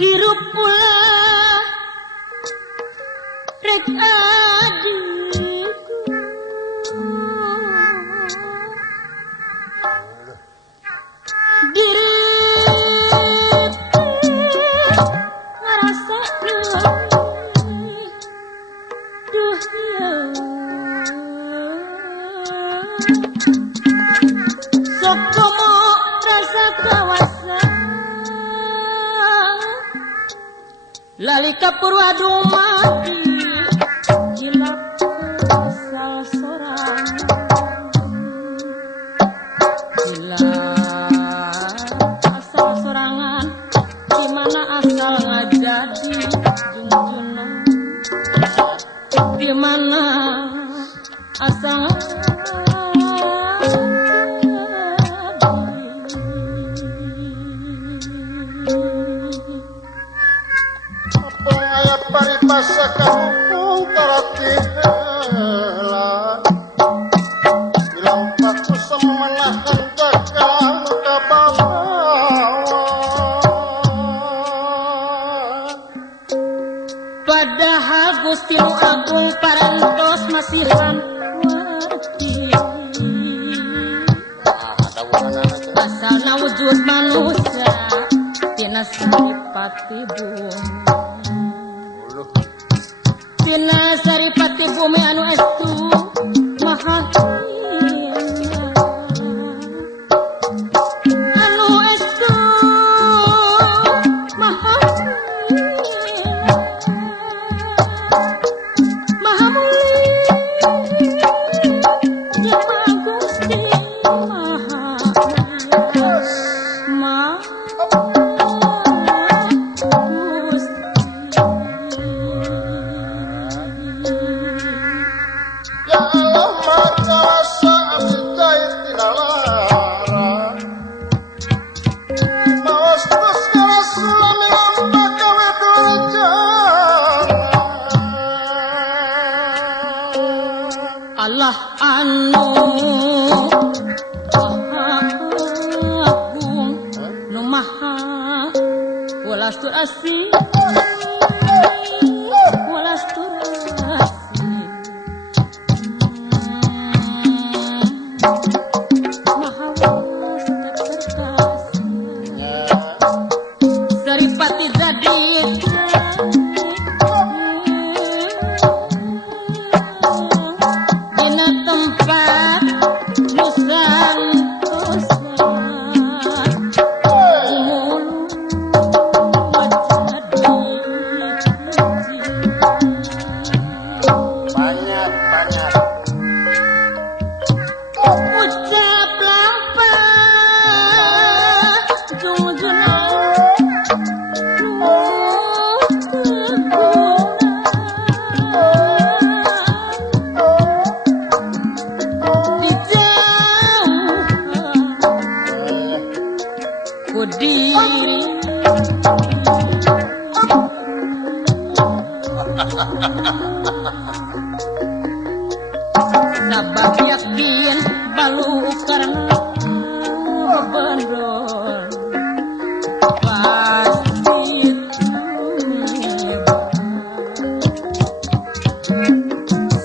hirup ulah rek adikku diri ngerasa duh ya sok komo rasa kawasan lali kapurwa dumadi jilap asal sorang jilap asal sorangan dimana asal ngajadi junjunan dimana asal paripasa kampung tarati heula dilampak kusam menahan gagal luka bawa padahal Gusti Nu Agung parantos masihan wargi asalna wujud manusia tina saripati bumi tina saripati bumi anu estu maha anu estu maha maha mulia Jema Gusti maha mulia Allah anu agung nu maha walastur asih walastur asih maha walastur terkasih saripati zadid tempat banyak ucap lampa junjungan diri sabab yakin balu karena bandol pasti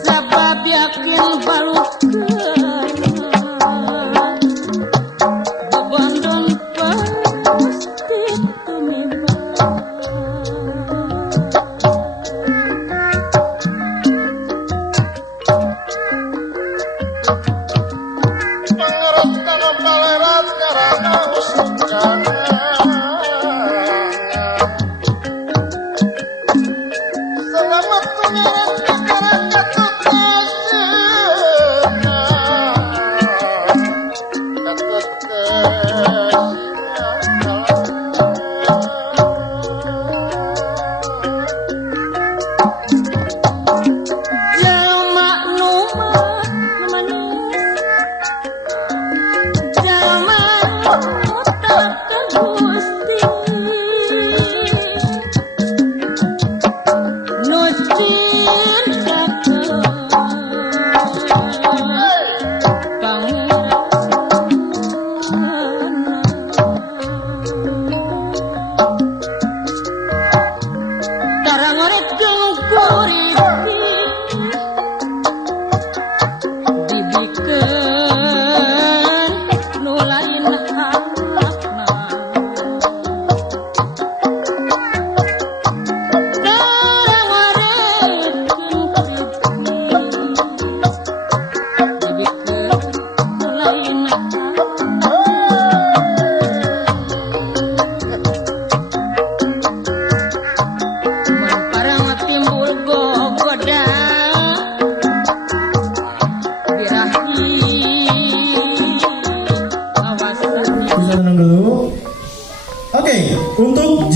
sabab yakin balu pangarap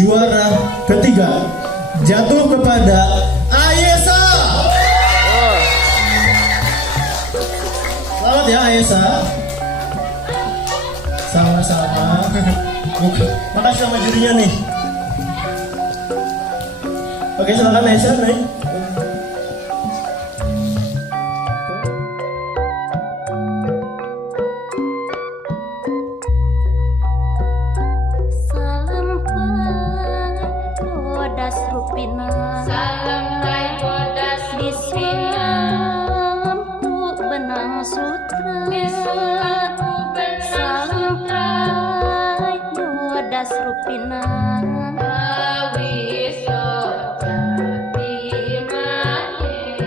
juara ketiga jatuh kepada Ayesa. Selamat ya Ayesa. Sama-sama. Makasih sama jurinya nih. Oke, silakan Ayesa naik. Sampai bodas rupina benang sutra sampai bodas rupina